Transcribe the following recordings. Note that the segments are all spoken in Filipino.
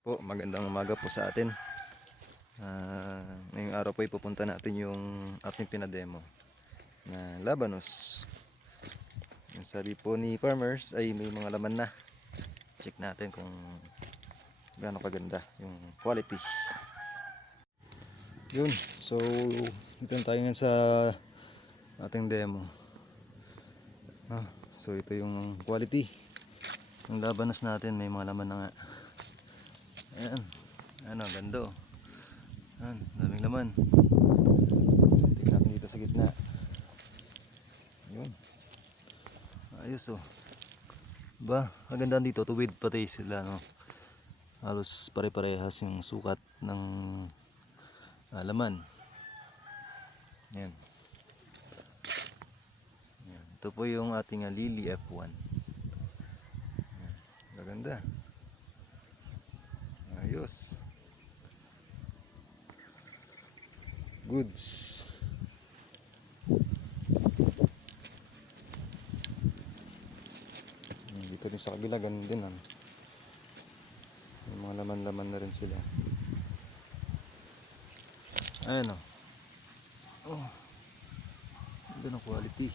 Po, magandang umaga po sa atin. Ngayong araw po ay pupunta natin yung ating pinademo na labanos. Yung sabi po ni farmers ay may mga laman na. Check natin kung gaano kaganda yung quality. Yun, so ito na tayo ngayon sa ating demo. So ito yung quality ng labanos natin, may mga laman na nga. Ayan, ano, ganda oh. Ayan, daming laman. Tignan natin dito sa gitna. Yun, ayos oh. Ba, maganda dito, tuwid pati sila, no? Halos pare-parehas yung sukat ng laman. Ayan. Ayan. Ito po yung ating Lily F1. Ayan. Maganda. Ayos. Goods. Dito rin sa kabila, ganun din. Ano? May mga laman-laman na rin sila. Ayan o. Oh. Ganda ng quality.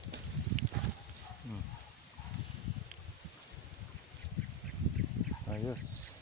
Ayos.